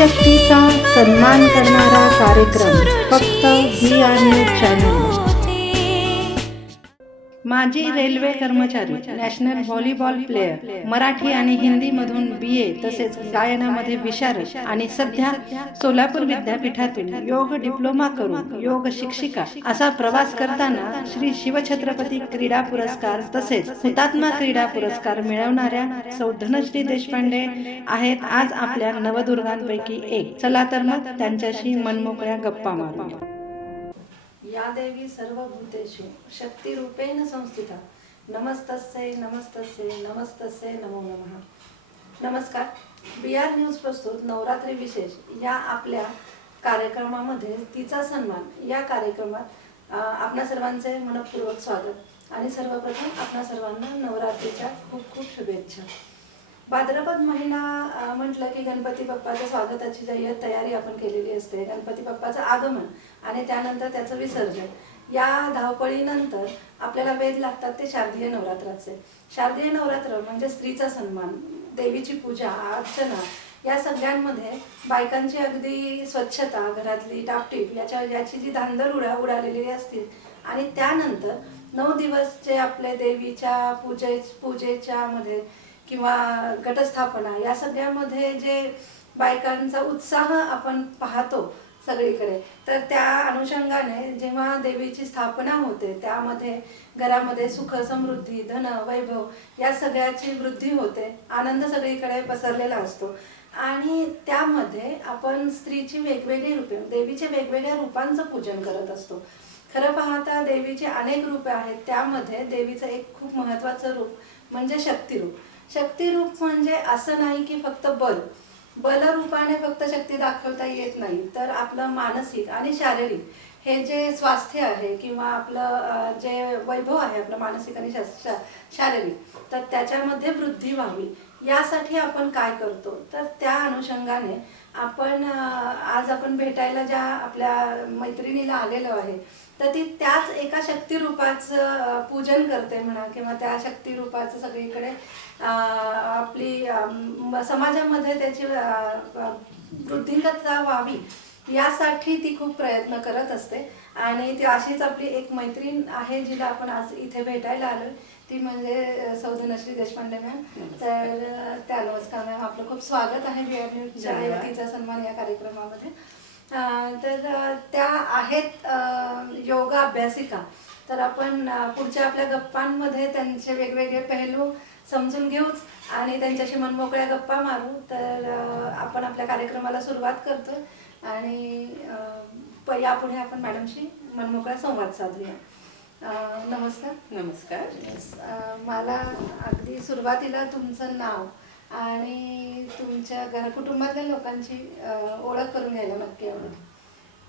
स्त्रीशक्तीचा सन्मान करणारा कार्यक्रम फक्त VR न्यूज चॅनल. माजी रेल्वे कर्मचारी, नॅशनल व्हॉलीबॉल प्लेयर, मराठी आणि हिंदी मधून BA तसेच गायनामध्ये विशारद आणि सध्या सोलापूर विद्यापीठातून योग डिप्लोमा करून योग शिक्षिका असा प्रवास करताना श्री शिवछत्रपती क्रीडा पुरस्कार तसेच हुतात्मा क्रीडा पुरस्कार मिळवणाऱ्या सौ धनश्री देशपांडे आहेत आज आपल्या नवदुर्गांपैकी एक. चला तर मग त्यांच्याशी मनमोकळ्या गप्पा मारूया. या देवी सर्वभूतेषु शक्तिरूपेण संस्थिता नमस्तस्यै नमस्तस्यै नमस्तस्यै नमो नमः. नमस्कार. VR न्यूज प्रस्तुत नवरात्री विशेष या आपल्या कार्यक्रमामध्ये तिचा सन्मान या कार्यक्रमात आपणा सर्वांचे मनपूर्वक स्वागत आणि सर्वप्रथम आपणा सर्वांना नवरात्रीच्या खूप खूप शुभेच्छा. भाद्रपद महिना म्हटलं की गणपती बाप्पाच्या स्वागताची तयारी आपण केलेली असते. गणपती बाप्पाचं आगमन आणि त्यानंतर त्याचं विसर्जन या धावपळीनंतर आपल्याला वेध लागतात ते शारदीय नवरात्राचे. शारदीय नवरात्र म्हणजे स्त्रीचा सन्मान, देवीची पूजा अर्चना या सगळ्यांमध्ये बायकांची अगदी स्वच्छता, घरातली टापटीप याची जी धांदल उडालेली असते आणि त्यानंतर 9 दिवस जे आपले देवीच्या पूजेच्या मध्ये किंवा घटस्थापना या सगळ्यामध्ये जे बायकांचा उत्साह आपण पाहतो सगळीकडे, तर त्या अनुषंगाने जेव्हा देवीची स्थापना होते त्यामध्ये घरामध्ये सुख समृद्धी धन वैभव या सगळ्याची वृद्धी होते. आनंद सगळीकडे पसरलेला असतो आणि त्यामध्ये आपण स्त्रीची वेगवेगळी रूपे, देवीचे वेगवेगळ्या रूपांचं पूजन करत असतो. खरं पाहता देवीची अनेक रूपे आहेत. त्यामध्ये देवीचं एक खूप महत्त्वाचं रूप म्हणजे शक्तिरूप. शक्तिरूप म्हणजे असं नाही की फक्त बलरूपाने फक्त शक्ती दाखवता येत नाही, तर आपलं मानसिक आणि शारीरिक हे जे स्वास्थ्य आहे किंवा आपलं जे वैभव आहे आपलं मानसिक आणि शारीरिक, तर त्याच्यामध्ये वृद्धी व्हावी यासाठी आपण काय करतो, तर त्या अनुषंगाने आपण आज आपण भेटायला ज्या आपल्या मैत्रिणीला आलेलो आहे तर ती त्याच एका शक्तिरूपाचं पूजन करते म्हणा किंवा त्या शक्तिरूपाचं सगळीकडे आपली समाजामध्ये त्याची वृद्धिंगतता व्हावी यासाठी ती खूप प्रयत्न करत असते. आणि ती अशीच आपली एक मैत्रीण आहे जिला आपण आज इथे भेटायला आलोय, ती म्हणजे सौ धनश्री देशपांडे मॅम. तर त्या नमस्कार मॅम, आपलं खूप स्वागत आहे VR न्यूजच्या तिचा सन्मान या कार्यक्रमामध्ये. तर त्या आहेत योगा अभ्यासिका. तर आपण पुढच्या आपल्या गप्पांमध्ये त्यांचे वेगवेगळे पहलू समजून घेऊच आणि त्यांच्याशी मनमोकळ्या गप्पा मारू. तर आपण आपल्या कार्यक्रमाला सुरुवात करतो आणि यापुढे आपण मॅडमशी मनमोकळा संवाद साधूया. नमस्कार. नमस्कार. मला अगदी सुरुवातीला तुमचं नाव आणि तुमच्या कुटुंबातल्या लोकांची ओळख करून घ्यायला नक्की आवडेल.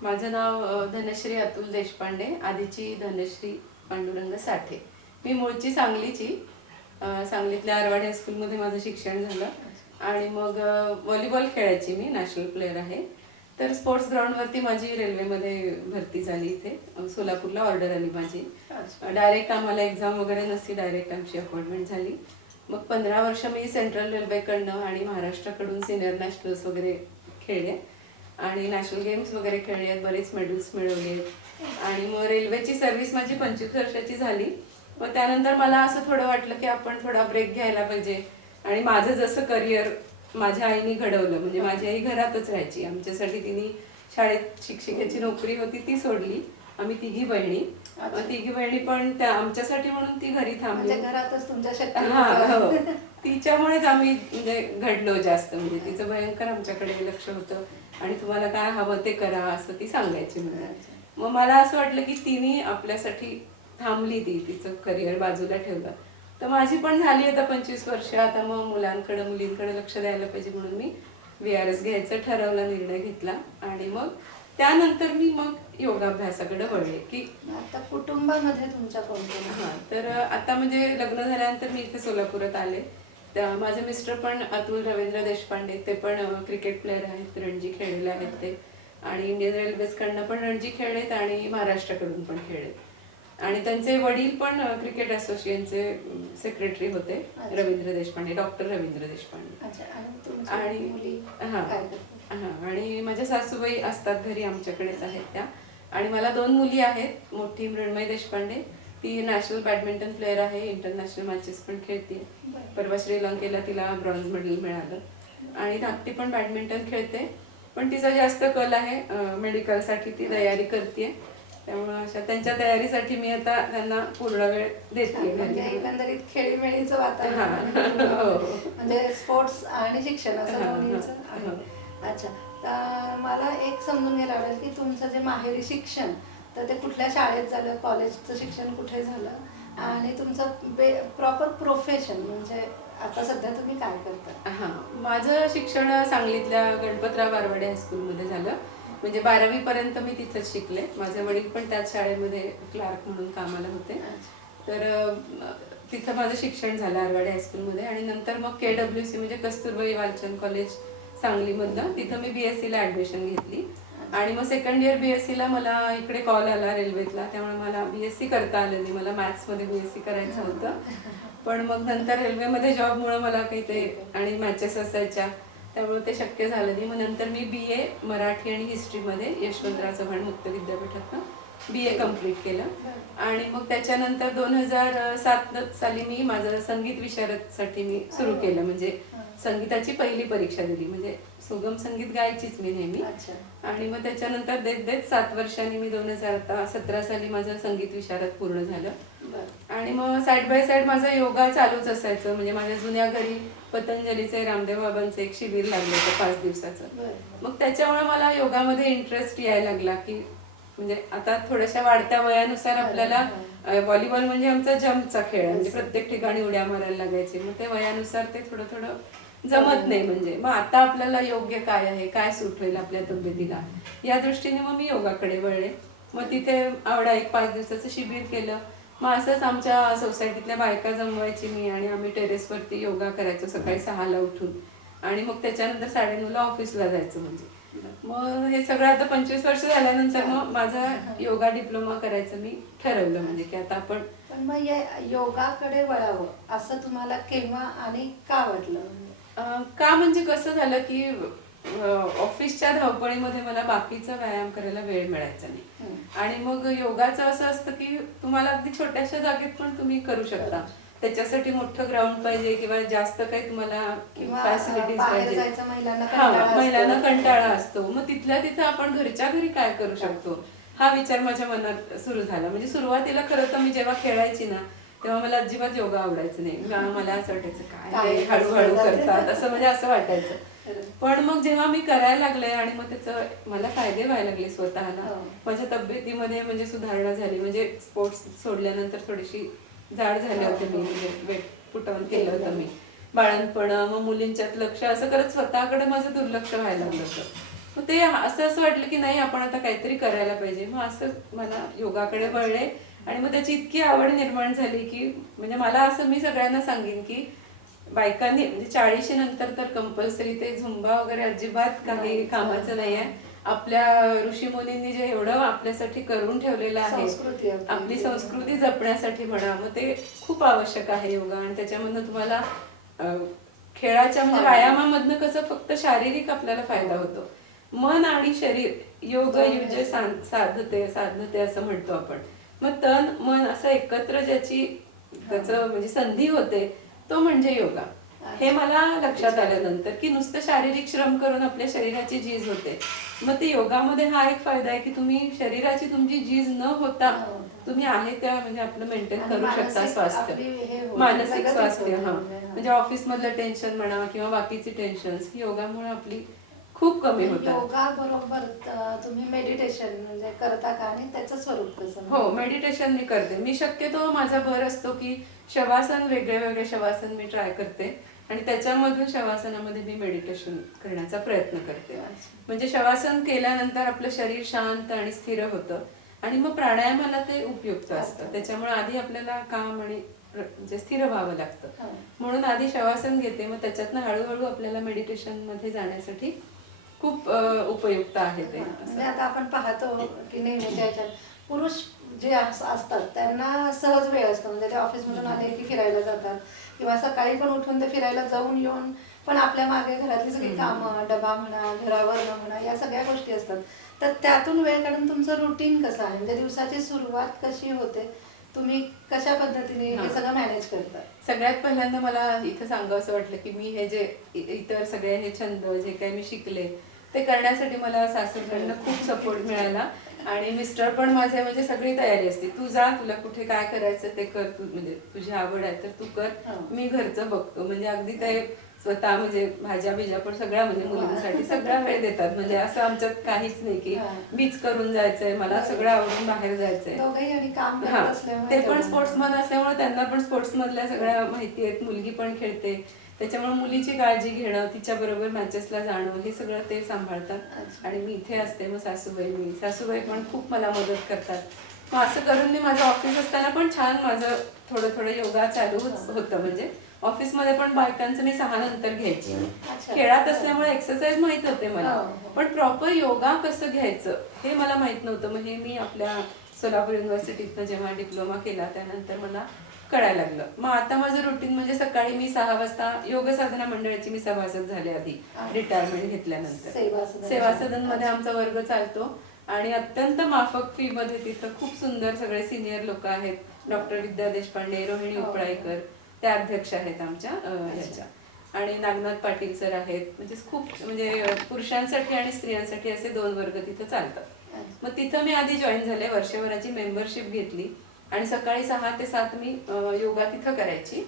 माझं नाव धनश्री अतुल देशपांडे, आधीची धनश्री पांडुरंग साठे. मी मूळची सांगलीची. सांगलीतल्या आरवाडी हायस्कूलमध्ये माझं शिक्षण झालं आणि मग व्हॉलीबॉल खेळायची. मी नॅशनल प्लेयर आहे. तर स्पोर्ट्स ग्राउंडवरती माझी रेल्वेमध्ये भरती झाली. इथे सोलापूरला ऑर्डर आली माझी. डायरेक्ट आम्हाला एक्झाम वगैरे नसती, डायरेक्ट आमची अपॉइंटमेंट झाली. मग 15 वर्ष मी सेंट्रल रेल्वेकडनं आणि महाराष्ट्राकडून सिनियर नॅशनल्स वगैरे खेळले आणि नॅशनल गेम्स वगैरे खेळले आहेत. बरेच मेडल्स मिळवले आणि मग रेल्वेची सर्व्हिस माझी 25 वर्षाची झाली. मग त्यानंतर मला असं थोडं वाटलं की आपण थोडा ब्रेक घ्यायला पाहिजे. आणि माझं जसं करिअर माझ्या आईने घडवलं, म्हणजे माझी आई घरातच राहायची. आमच्यासाठी तिने शाळेत शिक्षिकेची नोकरी होती ती सोडली. आम्ही तिघी बहिणी पण त्या आमच्यासाठी म्हणून ती घरी थांबली. घरातच तुमच्या तिच्यामुळेच आम्ही म्हणजे घडलो जास्त. म्हणजे तिचं भयंकर आमच्याकडे लक्ष होतं आणि तुम्हाला काय हवं ते करा असं ती सांगायची मला. मग मला असं वाटलं की तिने आपल्यासाठी थांबली, तिचं करिअर बाजूला ठेवलं. तर माझी पण झाली आता 25 वर्ष. आता मग मुलींकडे लक्ष द्यायला पाहिजे म्हणून मी VRS घ्यायचं ठरवलं, निर्णय घेतला आणि मग त्यानंतर मी मग योगाभ्यासाकडे वळले. की आता कुटुंबामध्ये तुमच्या कोण? तर आता म्हणजे लग्न झाल्यानंतर मी इथे सोलापुरात आले. माझे मिस्टर पण अतुल रवींद्र देशपांडे, ते पण क्रिकेट प्लेयर आहेत, रणजी खेळलेले आहेत ते. आणि इंडियन रेल्वेजकडनं पण रणजी खेळलेत आणि महाराष्ट्राकडून पण खेळलेत. आणि त्यांचे वडील पण क्रिकेट असोसिएशनचे सेक्रेटरी होते, रवींद्र देशपांडे, डॉक्टर रवींद्र देशपांडे. आणि हां, आणि माझ्या सासूबाई असतात घरी, आमच्याकडेच आहेत त्या. आणि मला 2 मुली आहेत. मोठी मृण्मयी देशपांडे, ती नॅशनल बॅडमिंटन प्लेअर आहे, इंटरनॅशनल मॅचेस पण खेळते. परवा श्रीलंकेला तिला ब्रॉन्झ मेडल मिळालं. आणि धाकटी पण बॅडमिंटन खेळते, पण तिचा जास्त कल आहे मेडिकलसाठी, ती तयारी करते. त्यामुळे अशा त्यांच्या तयारीसाठी मी आता त्यांना पूर्ण वेळ देते. म्हणजे एकंदरीत खेळीमेळीचं वातावरण हो. म्हणजे स्पोर्ट्स आणि शिक्षण असं हां, दोन्हीचं हां, आहे. अच्छा, तर मला एक समजून घ्यायला आवडेल की तुमचं जे माहेरी शिक्षण तर ते कुठल्या शाळेत झालं, कॉलेजचं शिक्षण कुठे झालं आणि तुमचं प्रॉपर प्रोफेशन म्हणजे आता सध्या तुम्ही काय करता? हां, माझं शिक्षण सांगलीतल्या गणपतराव बारवाडे हायस्कूलमध्ये झालं. म्हणजे 12वी पर्यंत मी तिथंच शिकले. माझे वडील पण त्याच शाळेमध्ये क्लार्क म्हणून कामाला होते. तर तिथं माझं शिक्षण झालं आरवाडे हायस्कूलमध्ये. आणि नंतर मग KWC म्हणजे कस्तुरबाई वालचंद कॉलेज सांगलीमधलं, तिथं मी BSc ला ॲडमिशन घेतली. आणि मग सेकंड इयर BSc ला मला इकडे कॉल आला रेल्वेतला, त्यामुळे मला BSc करता आलं नाही. मला मॅथ्समध्ये BSc करायचं होतं, पण मग नंतर रेल्वेमध्ये जॉबमुळे मला काही ते आणि मॅचेस असायच्या, त्यामुळे ते शक्य झालं नाही. मग नंतर मी BA मराठी आणि हिस्ट्रीमध्ये यशवंतराव चव्हाण मुक्त विद्यापीठातनं BA कम्प्लीट केलं. आणि मग त्याच्यानंतर 2007 साली मी माझं संगीत विशारदसाठी मी सुरू केलं. म्हणजे संगीताची पहिली परीक्षा दिली, म्हणजे सुगम संगीत गायचीच मी नेहमी. आणि मग त्याच्यानंतर देत देत 7 वर्षांनी मी 2017 साली माझं संगीत विशारद पूर्ण झालं. आणि मग साईड बाय साईड माझा योगा चालूच असायचं. म्हणजे माझ्या जुन्या घरी पतंजलीचे रामदेव बाबांचं एक शिबिर लागलं होतं 5 दिवसाचं. मग त्याच्यामुळे मला योगामध्ये इंटरेस्ट यायला लागला की म्हणजे आता थोड्याशा वाढत्या वयानुसार आपल्याला व्हॉलीबॉल म्हणजे आमचा जम्पचा खेळ, म्हणजे प्रत्येक ठिकाणी उड्या मारायला लागायचे. मग ते वयानुसार ते थोडं थोडं जमत नाही. म्हणजे मग आता आपल्याला योग्य काय आहे, काय सूट होईल आपल्या तब्येतीला, या दृष्टीने मग मी योगाकडे वळले. मग तिथे आवडा एक 5 दिवसाचं शिबिर केलं. मग असंच आमच्या सोसायटीतल्या बायका जमवायची मी, आणि आम्ही टेरेसवरती योगा करायचो सकाळी 6ला उठून. आणि मग त्याच्यानंतर 9:30ला ऑफिसला जायचं. म्हणजे मग हे सगळं आता 25 वर्ष झाल्यानंतर मग माझा योगा डिप्लोमा करायचं मी ठरवलं. म्हणजे की आता आपण पण मग या योगाकडे वळावं असं तुम्हाला केव्हा आणि का वाटलं? का म्हणजे कसं झालं की ऑफिसच्या धावपळीमध्ये मला बाकीचा व्यायाम करायला वेळ मिळायचा नाही. आणि मग योगाचं असं असतं की तुम्हाला अगदी छोट्याशा जागेत पण तुम्ही करू शकता. त्याच्यासाठी मोठं ग्राउंड पाहिजे किंवा जास्त काही तुम्हाला फॅसिलिटीज पाहिजे. महिलांना कंटाळा असतो. मग तिथल्या तिथं आपण घरच्या घरी काय करू शकतो हा विचार माझ्या मनात सुरू झाला. म्हणजे सुरुवातीला खरं तर मी जेव्हा खेळायची ना तेव्हा मला अजिबात योगा आवडायचं नाही. मला असं वाटायचं काय हळूहळू करतात असं, म्हणजे असं वाटायचं. पण मग जेव्हा मी करायला लागले आणि मग त्याचं मला फायदे व्हायला लागले स्वतःला, माझ्या तब्येतीमध्ये म्हणजे सुधारणा झाली. म्हणजे स्पोर्ट्स सोडल्यानंतर थोडीशी जाड झाले होते मी, म्हणजे वेट पुट ऑन केलं होतं मी बाळणपण, मग मुलींच्यात लक्ष असं करत स्वतःकडे माझं दुर्लक्ष व्हायला लागलं होतं. मग ते असं वाटलं की नाही आपण आता काहीतरी करायला पाहिजे. मग असं मला योगाकडे वळले. आणि मग त्याची इतकी आवड निर्माण झाली की म्हणजे मला असं मी सगळ्यांना सांगेन की बायकांनी म्हणजे 40 नंतर तर कंपल्सरी ते झुंबा वगैरे अजिबात काही कामाचं नाही आहे. आपल्या ऋषीमुनींनी जे एवढं आपल्यासाठी करून ठेवलेलं आहे, आपली संस्कृती जपण्यासाठी म्हणा, मग ते खूप आवश्यक आहे योगा. आणि त्याच्यामधनं तुम्हाला खेळाच्या म्हणजे व्यायामामधनं कसं फक्त शारीरिक आपल्याला फायदा होतो, मन आणि शरीर योग युजे साधते असं म्हणतो आपण. मग तन मन असं एकत्र ज्याची त्याचं म्हणजे संधी होते तो म्हणजे योगा. हे मला लक्षात आल्यानंतर की नुसतं शारीरिक श्रम करून आपल्या शरीराची झीज होते. मग ते योगामध्ये हा एक फायदा आहे की तुम्ही शरीराची तुमची झीज न होता तुम्ही आहे त्या म्हणजे आपलं मेंटेन करू शकता स्वास्थ्य, मानसिक स्वास्थ्य. हा म्हणजे ऑफिस मधलं टेन्शन म्हणा किंवा बाकीची टेन्शन्स योगामुळे आपली खूप कमी होतात. योगा बरोबर तुम्ही मेडिटेशन म्हणजे करता का आणि त्याचं स्वरूप कसं? हो, मेडिटेशन मी करते. मी शक्यतो माझा भर असतो की शवासन, वेगळे वेगळे शवासन मी ट्राय करते आणि त्याच्यामधून शवासनामध्ये मी मेडिटेशन करण्याचा प्रयत्न करते. म्हणजे शवासन केल्यानंतर आपलं शरीर शांत आणि स्थिर होतं आणि मग प्राणायामाला ते उपयुक्त असतं. त्याच्यामुळे आधी आपल्याला काम आणि म्हणजे स्थिर व्हावं लागतं. म्हणून आधी शवासन घेते, मग त्याच्यातनं हळूहळू आपल्याला मेडिटेशन मध्ये जाण्यासाठी खूप उपयुक्त आहे ते. म्हणजे आता आपण पाहतो की नेहमीच्या ह्याच्यात पुरुष जे असतात त्यांना सहज वेळ असतो. म्हणजे ते ऑफिस मधून आले की फिरायला जातात किंवा सकाळी पण उठून ते फिरायला जाऊन येऊन पण आपल्या मागे घरातली सगळी कामं, डबा म्हणा, घरावरणं म्हणा, या सगळ्या गोष्टी असतात. तर त्यातून वेळ काढून तुमचं रुटीन कसं आहे, म्हणजे दिवसाची सुरुवात कशी होते, तुम्ही कशा पद्धतीने हे सगळं मॅनेज करता? सगळ्यात पहिल्यांदा मला इथं सांगावं असं वाटलं की मी हे जे इतर सगळे हे छंद जे काही मी शिकले ते करण्यासाठी मला सासूकडनं खूप सपोर्ट मिळाला. आणि मिस्टर पण माझे म्हणजे सगळी तयारी असते, तू जा, तुला कुठे काय करायचं ते कर, तू म्हणजे तुझी आवड आहे तर तू कर, मी घरचं बघतो. म्हणजे अगदी ते स्वतः म्हणजे भाज्या बिज्या पण सगळ्या म्हणजे मुलींसाठी सगळा वेळ देतात. म्हणजे असं आमच्यात काहीच नाही की मीच करून जायचंय, मला सगळं आवडून बाहेर जायचंय. दोघंही आणि काम करत हा, असल्यामुळे ते पण स्पोर्ट्समन असल्यामुळे त्यांना पण स्पोर्ट्स मधल्या सगळ्या माहिती आहेत. मुलगी पण खेळते, त्याच्यामुळे मुलीची काळजी घेणं, तिच्या बरोबर मॅचेसला जाणं, हे सगळं ते सांभाळतात. आणि मी इथे असते, मग सासूबाई पण खूप मला मदत करतात. मग असं करून मी माझं ऑफिस असताना पण छान माझं थोडं थोडं योगा चालू होतं. म्हणजे ऑफिसमध्ये पण बायकांचं मी 6 नंतर घ्यायची. खेळात असल्यामुळे एक्सरसाइज माहित होते मला, पण प्रॉपर योगा कसं घ्यायचं हे मला माहित नव्हतं. मग हे मी आपल्या सोलापूर युनिव्हर्सिटीतनं जेव्हा डिप्लोमा केला त्यानंतर मला कळायला लागलं. मग आता माझं रुटीन म्हणजे सकाळी मी 6 वाजता योग साधना मंडळाची मी सभासद झाले आधी रिटायरमेंट घेतल्यानंतर. सेवा सदन मध्ये आमचा वर्ग चालतो आणि अत्यंत माफक फी मध्ये तिथं खूप सुंदर सगळे सिनियर लोक आहेत. डॉक्टर विद्या देशपांडे, रोहिणी उपळाईकर त्या अध्यक्ष आहेत आमच्या ह्याच्या, आणि नागनाथ पाटील सर आहेत. म्हणजे खूप म्हणजे पुरुषांसाठी आणि स्त्रियांसाठी असे 2 वर्ग तिथं चालतात. मग तिथं मी आधी जॉईन झाले, वर्षभराची मेंबरशिप घेतली आणि सकाळी 6 ते 7 मी योगा तिथं करायची.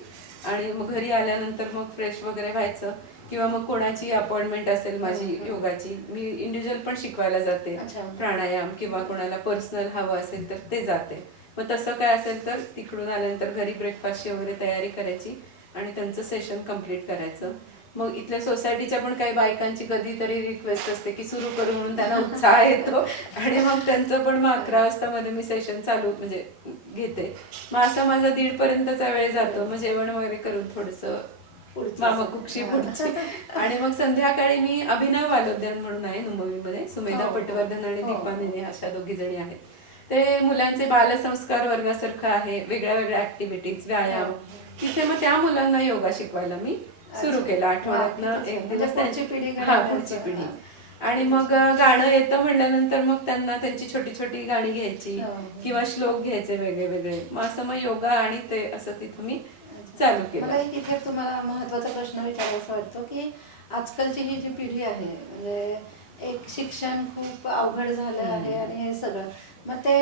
आणि मग घरी आल्यानंतर मग फ्रेश वगैरे व्हायचं, किंवा मग कोणाची अपॉइंटमेंट असेल माझी योगाची, मी इंडिव्हिज्युअल पण शिकवायला जाते प्राणायाम, किंवा कोणाला पर्सनल हवं असेल तर ते जाते. मग तसं काय असेल तर तिकडून आल्यानंतर घरी ब्रेकफास्टची वगैरे तयारी करायची आणि त्यांचं सेशन कम्प्लीट करायचं. मग इथल्या सोसायटीच्या पण काही बायकांची कधीतरी रिक्वेस्ट असते की सुरू करू, म्हणून त्यांना उत्साह येतो आणि मग त्यांचं पण मग 11 वाजता मध्ये मी सेशन चालू म्हणजे घेते. मग असा माझा 1:30 पर्यंतचा वेळ जातो. मग जेवण वगैरे करून थोडंसं मामा कुक्षी पुढची, आणि मग संध्याकाळी मी अभिनव वालोद्यान म्हणून आहे मुंबईमध्ये, सुमेधा पटवर्धन आणि दीपा नेने अशा 2 जणी आहेत. ते मुलांचे बालसंस्कार वर्गासारखं आहे, वेगळ्या वेगळ्या ऍक्टिव्हिटीज, व्यायाम. तिथे मग त्या मुलांना योगा शिकवायला मी सुरू केलं. आठवड्यातनं 1 दिवस त्यांची पुढची पिढी. आणि मग गाणं येतं म्हणल्यानंतर मग त्यांना त्यांची छोटी छोटी गाणी घ्यायची किंवा श्लोक घ्यायचे वेगळे वेगळे. मग असं मग योगा आणि ते असं तिथं मी चालू केलं. मला एक इथे तुम्हाला महत्वाचा प्रश्न विचारायचा वाटतो की आजकालची ही जी पिढी आहे, म्हणजे एक शिक्षण खूप अवघड झालं आहे आणि हे सगळं, मग ते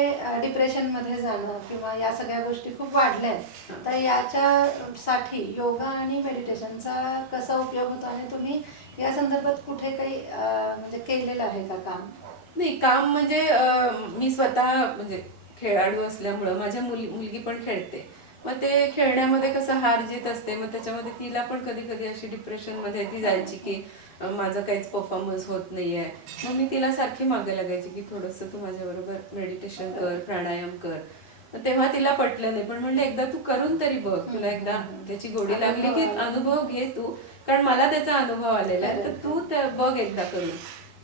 डिप्रेशन मध्ये जाणं किंवा या सगळ्या गोष्टी खूप वाढल्या आहेत. तर याच्यासाठी योगा आणि मेडिटेशनचा कसा उपयोग होतो, आणि तुम्ही या संदर्भात कुठे काही म्हणजे केलेलं आहे का काम? नाही, काम म्हणजे मी स्वतः म्हणजे खेळाडू असल्यामुळं माझ्या मुलगी पण खेळते. मग ते खेळण्यामध्ये कसं हार जीत असते, मग त्याच्यामध्ये तिला पण कधी कधी अशी डिप्रेशन मध्ये ती जायची की माझं काहीच परफॉर्मन्स होत नाहीये. मग मी तिला सारखी मागे लागायची की थोडंसं तू माझ्या बरोबर मेडिटेशन कर, प्राणायाम कर. तेव्हा तिला पटलं नाही, पण म्हणलं एकदा तू करून तरी बघ, तुला एकदा त्याची गोडी लागली की अनुभव घे तू, कारण मला त्याचा अनुभव आलेला आहे, तर तू बघ एकदा करून.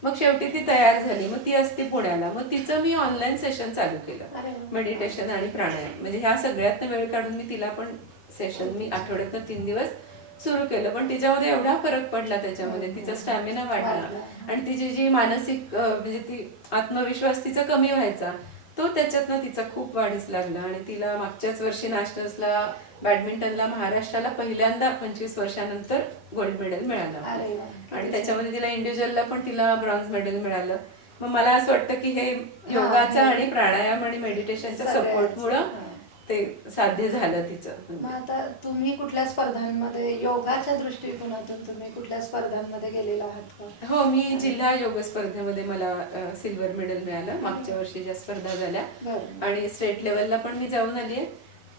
मग शेवटी ती तयार झाली. मग ती असते पुण्याला, मग तिचं मी ऑनलाईन सेशन चालू केलं, मेडिटेशन आणि प्राणायाम. म्हणजे ह्या सगळ्यातनं वेळ काढून मी तिला पण सेशन मी आठवड्यातनं 3 दिवस सुरू केलं. पण तिच्यामध्ये एवढा फरक पडला, त्याच्यामध्ये तिचा स्टॅमिना वाढला आणि तिची जी मानसिक म्हणजे ती आत्मविश्वास तिचा कमी व्हायचा तो त्याच्यातनं तिचा खूप वाढीस लागला. आणि तिला मागच्याच वर्षी नॅशनल्सला बॅडमिंटनला महाराष्ट्राला पहिल्यांदा 25 वर्षानंतर गोल्ड मेडल मिळालं. आणि त्याच्यामध्ये तिला इंडिव्हिज्युअलला पण तिला ब्रॉन्झ मेडल मिळालं. मग मला असं वाटतं की हे योगाचा आणि प्राणायाम आणि मेडिटेशनच्या सपोर्टमुळे ते साध्य झालं तिचं. मग आता तुम्ही कुठल्या स्पर्धांमध्ये योगाच्या दृष्टिकोनातून तुम्ही कुठल्या स्पर्धांमध्ये गेलेला आहात का? हो, मी जिल्हा योग स्पर्धेमध्ये मला सिल्वर मेडल मिळालं मागच्या वर्षी ज्या स्पर्धा झाल्या. आणि स्टेट लेवलला पण मी जाऊन आली आहे.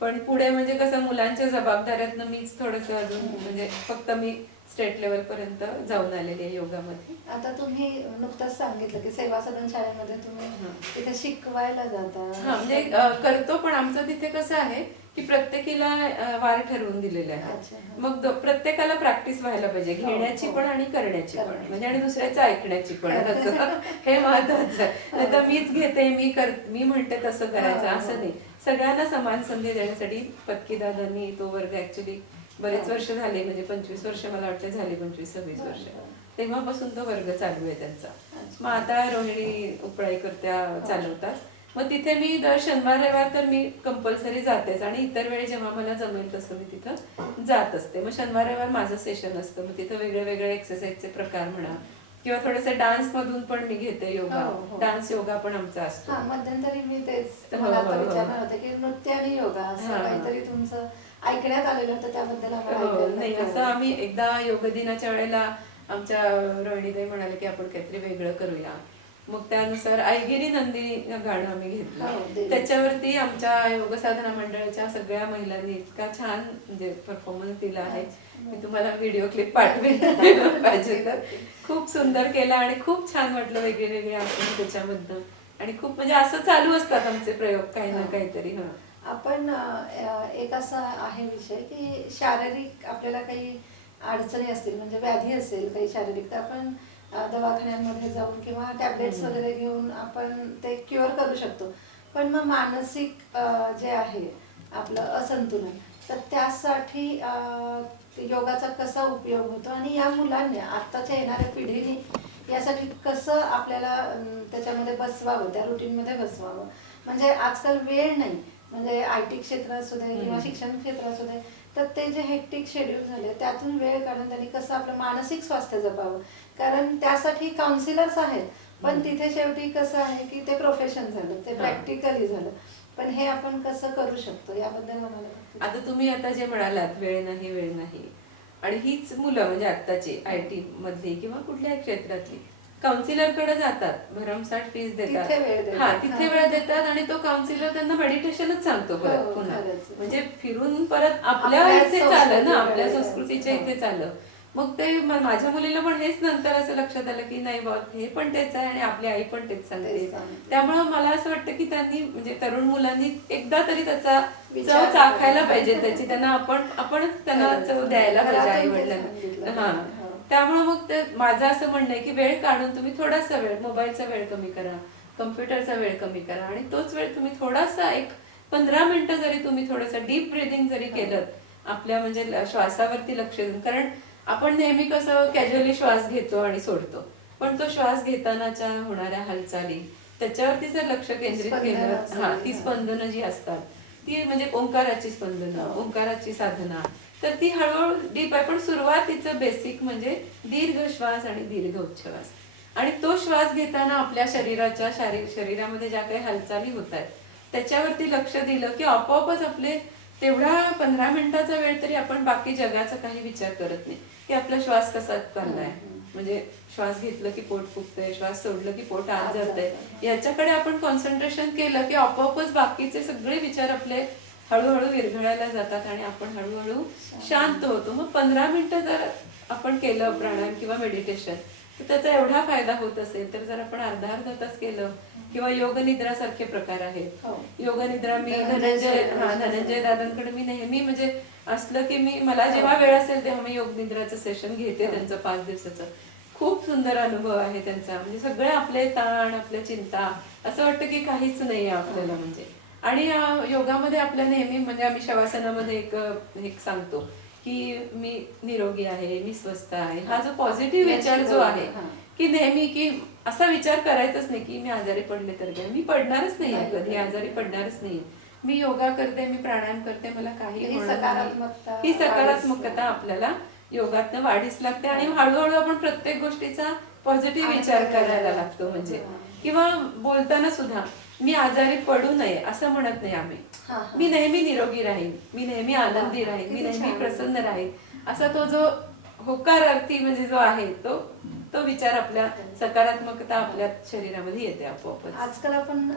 पण पुढे म्हणजे कसं मुलांच्या जबाबदाऱ्यातनं मीच थोडंसं अजून म्हणजे फक्त मी स्टेट लेवल पर्यंत जाऊन आलेली आहे योगामध्ये. आता तुम्ही नुकतंच सांगितलं की सेवा सदन शाळेमध्ये तुम्ही तिथे शिकवायला जाता. हा, म्हणजे करतो, पण आमचं तिथे कसं आहे की प्रत्येकीला वार ठरवून दिलेले आहे. मग प्रत्येकाला प्रॅक्टिस व्हायला पाहिजे, घेण्याची पण आणि करण्याची पण, म्हणजे आणि दुसऱ्याचं ऐकण्याची पण. हे महत्वाचं आहे. नाही तर मीच घेते, मी म्हणते तसं करायचं असं नाही. सगळ्यांना समान संधी देण्यासाठी पत्की दादांनी तो वर्ग ऍक्च्युली बरेच वर्ष झाले, म्हणजे 25 वर्ष मला वाटतं झाली, 25-26 वर्ष. तेव्हापासून तो वर्ग चालू आहे त्यांचा. मग आता रोहिणी उपळाईकर त्या चालवतात. मग तिथे मी दर शनिवार रविवार तर मी कंपल्सरी जातेच, आणि इतर वेळी जेव्हा मला जमेल तसं मी तिथं जात असते. मग शनिवार रविवार माझं सेशन असतं. मग तिथं वेगळे वेगळे एक्सरसाइजचे प्रकार म्हणा, किंवा थोडेसे डान्स मधून पण मी घेते योगा. डान्स योगा पण आमचा असतो. मध्यंतरी मी तेच तुम्हाला आता विचारणार होते की नृत्य आणि योगा असं काहीतरी तुमचं ऐकण्यात आलेलं होतं, त्याबद्दल नाही, असं आम्ही एकदा योग दिनाच्या वेळेला आमच्या रोहिणीताई म्हणाले की आपण काहीतरी वेगळं करूया. मग त्यानुसार ऐगिरी नंदिनी गाणं आम्ही घेतलं. त्याच्यावरती आमच्या योग साधना मंडळाच्या सगळ्या महिलांनी इतका छान म्हणजे परफॉर्मन्स दिला आहे. मी तुम्हाला व्हिडिओ क्लिप पाठवेन पाहिजे तर. खूप सुंदर केला आणि खूप छान वाटलं, वेगळे वेगळे आसन त्याच्यामधनं. आणि खूप म्हणजे असं चालू असतात आमचे प्रयोग काही ना काहीतरी. आपण एक असा आहे विषय की शारीरिक आपल्याला काही अडचणी असतील, म्हणजे व्याधी असेल काही शारीरिक, तर आपण दवाखान्यांमध्ये जाऊन किंवा टॅबलेट्स वगैरे घेऊन आपण ते क्युअर करू शकतो. पण मग मानसिक जे आहे आपलं असंतुलन, तर त्यासाठी योगाचा कसा उपयोग होतो, आणि या मुलांनी आत्ताच्या येणाऱ्या पिढीने यासाठी कसं आपल्याला त्याच्यामध्ये बसवावं, त्या रुटीनमध्ये बसवावं. म्हणजे आजकाल वेळ नाही, म्हणजे IT क्षेत्र असू दे किंवा शिक्षण क्षेत्र असू दे, तर ते जे हेक्टिक शेड्यूल झाले त्यातून वेळ काढून त्यांनी कसं आपलं मानसिक स्वास्थ्य जपावं. कारण त्यासाठी काउन्सिलर्स आहेत, पण तिथे शेवटी कसं आहे की ते प्रोफेशन झालं, ते प्रॅक्टिकली झालं. पण हे आपण कसं करू शकतो याबद्दल म्हणाला. आता तुम्ही आता जे म्हणालात वेळ नाही वेळ नाही, आणि हीच मुलं म्हणजे आत्ताची IT मधली किंवा कुठल्याही क्षेत्रातली काउन्सिलर कडे जातात, भरमसाठ फीस देतात, तिथे वेळ देतात, आणि तो काउन्सिलर त्यांना मेडिटेशनच सांगतो परत पुन्हा. म्हणजे फिरून परत आपल्या इथे चाललं ना, आपल्या संस्कृतीच्या इथे चाललं. मग ते माझ्या मुलीला पण हेच नंतर असं लक्षात आलं की नाही बाबा, हे पण तेच आहे आणि आपली आई पण तेच सांगते. त्यामुळे मला असं वाटतं की त्यांनी म्हणजे तरुण मुलांनी एकदा तरी त्याचा चव चाखायला पाहिजे, त्याची त्यांना आपणच त्यांना चव द्यायला पाहिजे आई वडिलांना. त्यामुळे मग ते माझं असं म्हणणं आहे की वेळ काढून तुम्ही थोडासा वेळ, मोबाईलचा वेळ कमी करा, कम्प्युटरचा वेळ कमी करा, आणि तोच वेळ तुम्ही थोडासा एक 15 मिनिटं जरी तुम्ही थोडंसं डीप ब्रिदिंग जरी केलं, आपल्या म्हणजे श्वासावरती लक्ष देऊन. कारण आपण नेहमी कसं कॅज्युअली श्वास घेतो आणि सोडतो, पण तो श्वास घेतानाच्या होणाऱ्या हालचाली त्याच्यावरती जर लक्ष केंद्रित केलं, ती स्पंदनं जी असतात ती म्हणजे ओंकाराची स्पंदनं, ओंकाराची साधना, तर ती हळूहळू डीप आहे. पण सुरुवातीचं बेसिक म्हणजे दीर्घ श्वास आणि दीर्घ उच्छ्वास, आणि तो श्वास घेताना आपल्या शरीरामध्ये ज्या काही हालचाली होत आहेत त्याच्यावरती लक्ष दिलं की आपोआपच आपले तेवढा 15 मिनिटाचा वेळ तरी आपण बाकी जगाचा काही विचार करत नाही, की आपला श्वास कसा चाललाय, म्हणजे श्वास घेतलं की पोट फुगतंय, श्वास सोडलं की पोट आत जातंय, याच्याकडे आपण कॉन्सन्ट्रेशन केलं की आपोआपच बाकीचे सगळे विचार आपले हळूहळू विरघळायला जातात आणि आपण हळूहळू शांत होतो. मग 15 मिनिटं जर आपण केलं प्राणायाम किंवा मेडिटेशन, तर त्याचा एवढा फायदा होत असेल तर जर आपण अर्धा तास केलं, किंवा योग निद्रा सारखे प्रकार आहेत. योग निद्रा मी धनंजय दादांकडे मी नेहमी म्हणजे असलं की मला जेव्हा वेळ असेल तेव्हा मी योग निद्राचं सेशन घेते, त्यांचं 5 दिवसाचं. खूप सुंदर अनुभव आहे त्यांचा. म्हणजे सगळे आपले ताण, आपल्या चिंता, असं वाटतं की काहीच नाहीये आपल्याला म्हणजे. आणि योगामध्ये आपल्या नेहमी म्हणजे आम्ही शवासनामध्ये एक सांगतो की मी निरोगी आहे, मी स्वस्थ आहे. हा जो पॉझिटिव्ह विचार जो आहे की नेहमी की असा विचार करायचाच नाही की मी आजारी पडले तर काय, मी पडणारच नाही, कधी आजारी पडणारच नाही. मी योगा करते, मी प्राणायाम करते, मला काही होणार नाही. ही सकारात्मकता आपल्याला योगातनं वाढीस लागते, आणि हळूहळू आपण प्रत्येक गोष्टीचा पॉझिटिव्ह विचार करायला लागतो. म्हणजे किंवा बोलताना सुद्धा मी आजारी पडू नये असं म्हणत नाही आम्ही. मी नेहमी निरोगी राहीन, मी नेहमी आनंदी राहीन, मी नेहमी प्रसन्न राहीन, असा तो जो होकारार्थी म्हणजे जो आहे तो विचार, आपल्या सकारात्मकता आपल्या शरीरामध्ये येते आपोआपच. आजकाल आपण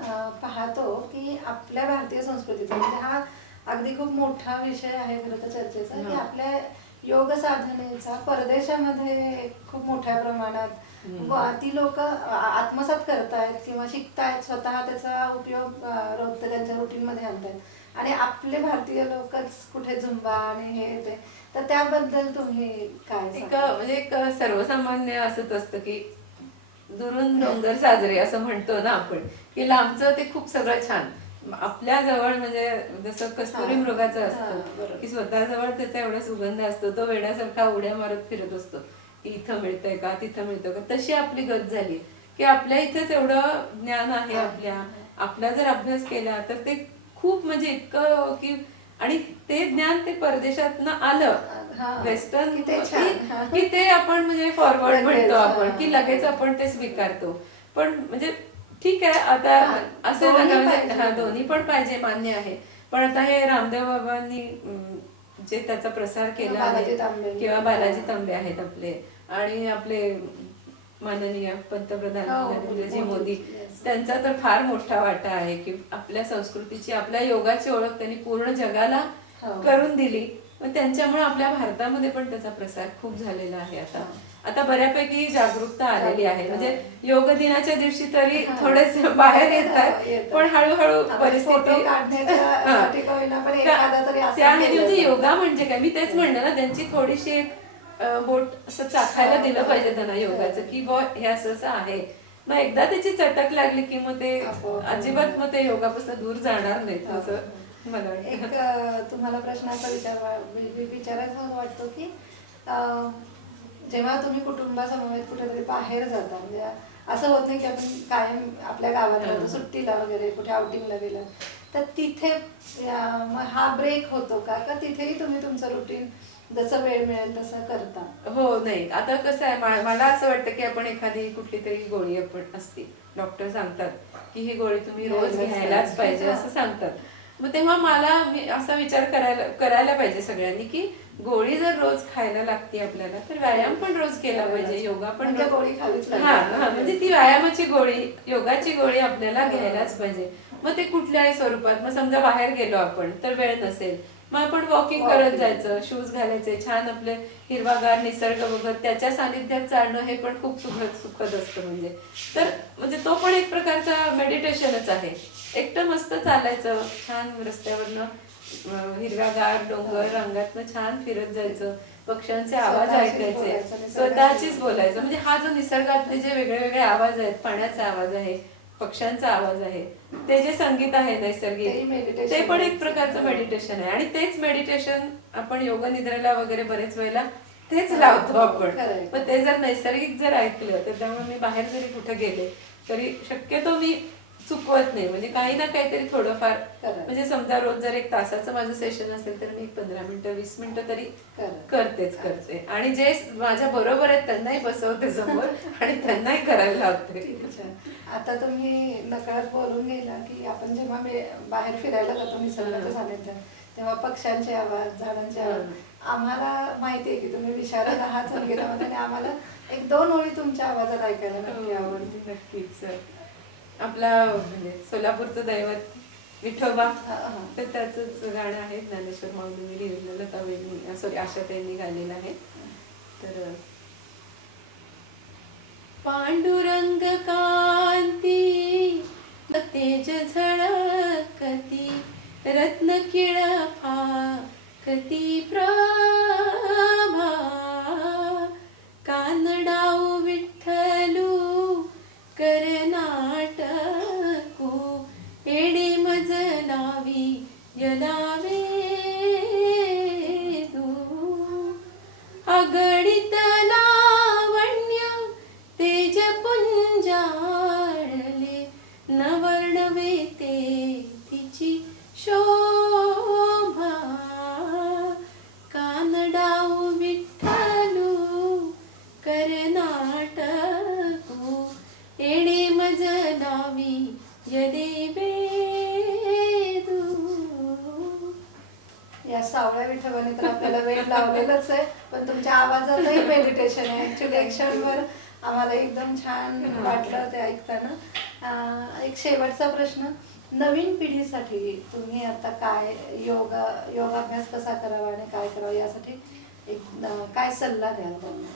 पाहतो की आपल्या भारतीय संस्कृतीचा म्हणजे हा अगदी खूप मोठा विषय आहे खरं तर चर्चेचा, की आपल्या योग साधनेचा परदेशामध्ये खूप मोठ्या प्रमाणात ती लोक आत्मसात करतायत किंवा शिकतायत, स्वतः त्याचा उपयोग रोजच्या त्यांच्या रुटीन मध्ये आणतायत, आणि आपले भारतीय लोकच कुठे झुंबा आणि हे ते. तर त्याबद्दल तुम्ही काय म्हणजे एक सर्वसामान्य असंच असतं की दुरून डोंगर साजरे असं म्हणतो ना आपण, की लांबचं ते खूप सगळं छान, आपल्या जवळ म्हणजे जसं कस्तुरी मृगाचं हा, असतं बरोबर. की स्वतःजवळ त्याचा एवढा सुगंध असतो, तो वेड्यासारखा उड्या मारत फिरत असतो की इथं मिळतंय का तिथं मिळतं का. तशी आपली गत झाली की आपल्या इथेच एवढं ज्ञान आहे. आपला जर अभ्यास केला तर ते खूप म्हणजे इतकं की, आणि ते ज्ञान ते परदेशातनं आलं हा. वेस्टर्न की ते छान. की ते आपण म्हणजे फॉरवर्ड लगेच, म्हणतो आपण हा. की लगेच आपण ते स्वीकारतो. पण म्हणजे ठीक आहे आता हा, असं दोन्ही नका म्हणजे पाहिजे. हा दोन्ही पण पाहिजे, मान्य आहे. पण आता हे रामदेव बाबांनी जे त्याचा प्रसार केला बालाजी आहे तांबे. किंवा बालाजी तांबे आहेत आपले, आणि आपले माननीय पंतप्रधान हो, नरेंद्रजी मोदी. मोदी, Yes. त्यांचा तर फार मोठा वाटा आहे की आपल्या संस्कृतीची, आपल्या योगाची ओळख त्यांनी पूर्ण जगाला हो. करून दिली. मग त्यांच्यामुळे आपल्या भारतामध्ये पण त्याचा प्रसार खूप झालेला आहे. आता बऱ्यापैकी जागरूकता आलेली आहे. म्हणजे योग दिनाच्या दिवशी तरी हा. थोडेच बाहेर येतात. येतात, पण हळूहळू आता परिस्थिती फोटो काढण्यासाठी का होईना, पण एखादा तरी असं त्या ह्याने केलं म्हणजे जातं. योगा म्हणजे काय, मी तेच म्हणलं ना, त्यांची थोडीशी एक बोट असं चाखायला दिलं पाहिजे त्यांना योगाचं की बुवा हे असं असं आहे. मग एकदा त्याची चटक लागली की मग ते आपोआप. अजिबात मग ते योगापासून दूर जाणार नाहीत असं मला एक वाटतं. तुम्हाला प्रश्न असा विचारायचा वाटतो की अं, जेव्हा तुम्ही कुटुंबासमवेत कुठेतरी बाहेर जाता, म्हणजे असं होत नाही की आपण कायम आपल्या गावात राहतो, सुट्टीला वगैरे कुठे आउटिंगला गेला, तर तिथे मग हा ब्रेक होतो का तिथेही तुम्ही तुमचं रुटीन जसं वेळ मिळेल तसं करता? हो, नाही आता कसं आहे, मला असं वाटतं की आपण एखादी कुठली तरी गोळी आपण असते, डॉक्टर सांगतात की ही गोळी तुम्ही रोज घ्यायलाच पाहिजे असं सांगतात. मग तेव्हा मी असा विचार करायला पाहिजे सगळ्यांनी की गोळी जर रोज खायला लागते आपल्याला, तर व्यायाम पण रोज केला पाहिजे, योगा पण म्हणजे गोळी खालीच पाहिजे. हा म्हणजे ती व्यायामाची गोळी, योगाची गोळी आपल्याला घ्यायलाच पाहिजे. मग ते कुठल्याही स्वरूपात, मग समजा बाहेर गेलो आपण तर वेळ नसेल, मग आपण वॉकिंग करत जायचं, शूज घालायचे, छान आपले हिरवागार निसर्ग बघत त्याच्या सानिध्यात चालणं, हे पण खूप सुखद असतं. म्हणजे तो पण एक प्रकारचा मेडिटेशनच आहे. एकटं मस्त चालायचं छान रस्त्यावरनं, हिरव्यागार डोंगर रंगातनं छान फिरत जायचं, पक्ष्यांचे आवाज ऐकायचे, स्वतःचीच बोलायचं. म्हणजे हा जो निसर्गातले जे वेगळे वेगळे आवाज आहेत, पाण्याचा आवाज आहे, पक्ष्यांचा आवाज आहे, ते जे संगीत आहे नैसर्गिक, ते पण एक प्रकारचं मेडिटेशन आहे. आणि तेच मेडिटेशन आपण योग निद्रेला वगैरे बरेच वेळेला तेच लावतो आपण. पण ते जर नैसर्गिक जर ऐकलं, तर त्यामुळे मी बाहेर जरी कुठे गेले तरी शक्यतो मी चुकवत नाही. म्हणजे काही ना काहीतरी थोडंफार, म्हणजे समजा रोज जर 1 तासाचं माझं सेशन असेल तर मी 15 मिनिटं 20 मिनिटं तरी करते. आणि जे माझ्या बरोबर आहेत त्यांनाही बसवते समोर आणि त्यांनाही करायला लावते. आता तुम्ही नकळत बोलून गेला की आपण जेव्हा बाहेर फिरायला जातो निसर्गाच्या सानिध्यात, तेव्हा पक्ष्यांचे आवाज, झाडांचे आवाज, आम्हाला माहिती आहे की तुम्ही विशारद आहात संगीतामध्ये, आणि आम्हाला 1-2 ओळी तुमच्या आवाजात ऐकायला नक्की आवडते. नक्कीच. आपला म्हणजे सोलापूरचं दैवत विठोबा, तर त्याचंच गाणं आहे, ज्ञानेश्वर माऊलींनी लिहिलेलं, लता वहिनी सॉरी आशाताईंनी गायलेलं आहे. तर पांडुरंग कांती तेज झळकती, रत्न किळफा कती प्रभा, कानडाऊ विठ्ठलू करनाटकू, एडे मज लावी जलावे अगणित लावण्य तेज पुंजाळले, नवर्णवे ते तिची शोभा, कानडाऊ विठ्ठलू कर्नाटकू, एडे मज लावी यदेवे. या सावळ्या विठोबाने तर आपल्याला वेळ लावलेलंच आहे, पण तुमच्या आवाजातही मेडिटेशन आहे. ऍक्च्युली एक क्षणभर आम्हाला एकदम छान वाटलं ते ऐकताना. एक शेवटचा प्रश्न, नवीन पिढीसाठी तुम्ही आता काय योगाभ्यास कसा करावा आणि काय करावं यासाठी एक काय सल्ला द्याल त्यांना?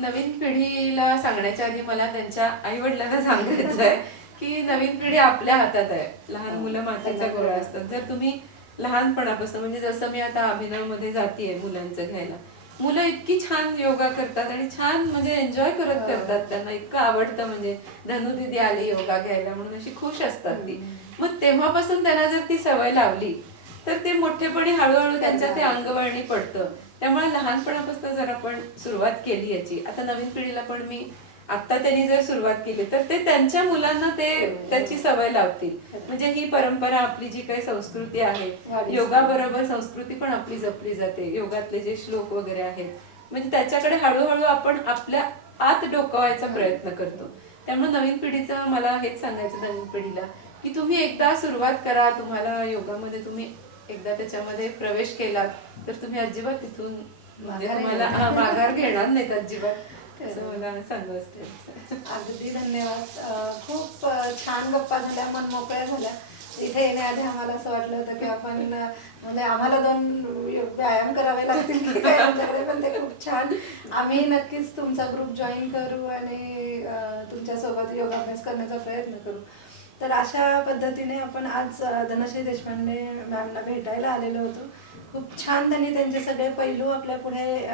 नवीन पिढीला सांगण्याच्या आधी मला त्यांच्या आई वडिलांना सांगायचं आहे की नवीन पिढी आपल्या हातात आहे. लहान मुलं मातीचा गोळा असतात. जर तुम्ही लहानपणापासून, म्हणजे जसं मी आता अभिनव मध्ये जातीये मुलांचं घ्यायला, मुलं इतकी छान योगा करतात आणि छान म्हणजे एन्जॉय करत करतात, त्यांना इतकं आवडतं. म्हणजे धनु दीदी आली योगा घ्यायला म्हणून अशी खुश असतात ती. मग तेव्हापासून त्यांना जर ती सवय लावली तर ते मोठेपणी हळूहळू त्यांच्या ते अंगवळणी पडतं. त्यामुळे लहानपणापासून जर आपण सुरुवात केली याची, आता नवीन पिढीला पण मी आता त्यांनी जर सुरुवात केली तर ते त्यांच्या मुलांना ते त्याची सवय लावतील. म्हणजे ही परंपरा, आपली जी काही संस्कृती आहे, योगा बरोबर संस्कृती पण आपली जपली जाते. योगातले जे श्लोक वगैरे आहेत, म्हणजे त्याच्याकडे हळूहळू आपण आपल्या आत डोकावायचा प्रयत्न करतो. त्यामुळे नवीन पिढीचं मला हेच सांगायचं, नवीन पिढीला, की तुम्ही एकदा सुरुवात करा. तुम्हाला योगामध्ये तुम्ही एकदा त्याच्यामध्ये प्रवेश केलात तर तुम्ही अजिबात तिथून म्हणजे तुम्हाला माघार घेणार नाहीत अजिबात, असं मला सांगू असते. अगदी धन्यवाद. खूप छान गप्पा झाल्या, मन मोकळ्या झाल्या. इथे येण्याआधी आम्हाला असं वाटलं होतं की आपण म्हणजे आम्हाला 2 व्यायाम करावे लागतील की काय आमच्याकडे, पण ते खूप छान. आम्ही नक्कीच तुमचा ग्रुप जॉईन करू आणि तुमच्यासोबत योगाभ्यास करण्याचा प्रयत्न करू. तर अशा पद्धतीने आपण आज धनश्री देशपांडे मॅमना भेटायला आलेलो होतो. खूप छान त्यांनी त्यांचे सगळे पैलू आपल्या पुढे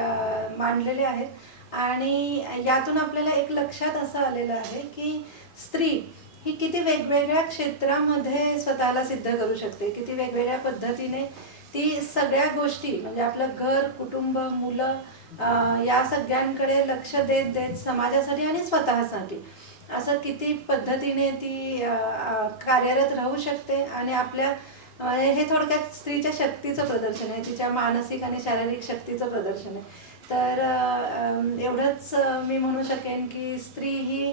मांडलेले आहेत आणि यातून आपल्याला एक लक्षात असं आलेलं आहे की स्त्री ही किती वेगवेगळ्या क्षेत्रामध्ये स्वतःला सिद्ध करू शकते, किती वेगवेगळ्या पद्धतीने ती सगळ्या गोष्टी म्हणजे आपलं घर, कुटुंब, मुलं या सगळ्यांकडे लक्ष देत देत समाजासाठी आणि स्वतःसाठी असं किती पद्धतीने ती कार्यरत राहू शकते. आणि आपल्या हे थोडक्यात स्त्रीच्या शक्तीचं प्रदर्शन आहे, तिच्या मानसिक आणि शारीरिक शक्तीचं प्रदर्शन आहे. तर एवढंच मी म्हणू शकेन की स्त्री ही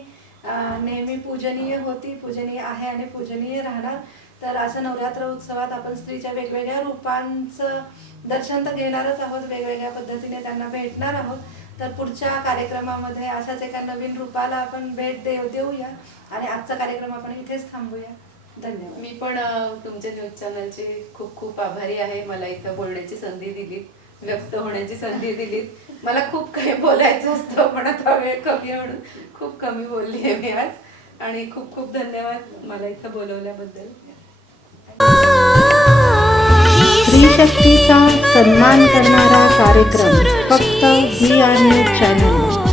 नेहमी पूजनीय होती, पूजनीय आहे आणि पूजनीय राहणार. तर असं नवरात्र उत्सवात आपण स्त्रीच्या वेगवेगळ्या रूपांचं दर्शन तर घेणारच आहोत, वेगवेगळ्या पद्धतीने त्यांना भेटणार आहोत. तर पुढच्या कार्यक्रमामध्ये अशाच एका नवीन रूपाला आपण भेट देऊया आणि आजचा कार्यक्रम आपण इथेच थांबूया. धन्यवाद. मी पण तुमच्या न्यूज चॅनलची खूप खूप आभारी आहे. मला इथं बोलण्याची संधी दिली, व्यक्त होण्याची संधी दिली. मला खूप काही बोलायचं असतं पण आता वेळ कमी आहे म्हणून खूप कमी बोलली आहे मी आज. आणि खूप खूप धन्यवाद मला इथं बोलवल्याबद्दल. स्त्री शक्तीचा सन्मान करणारा कार्यक्रम फक्त VR न्यूज चॅनल.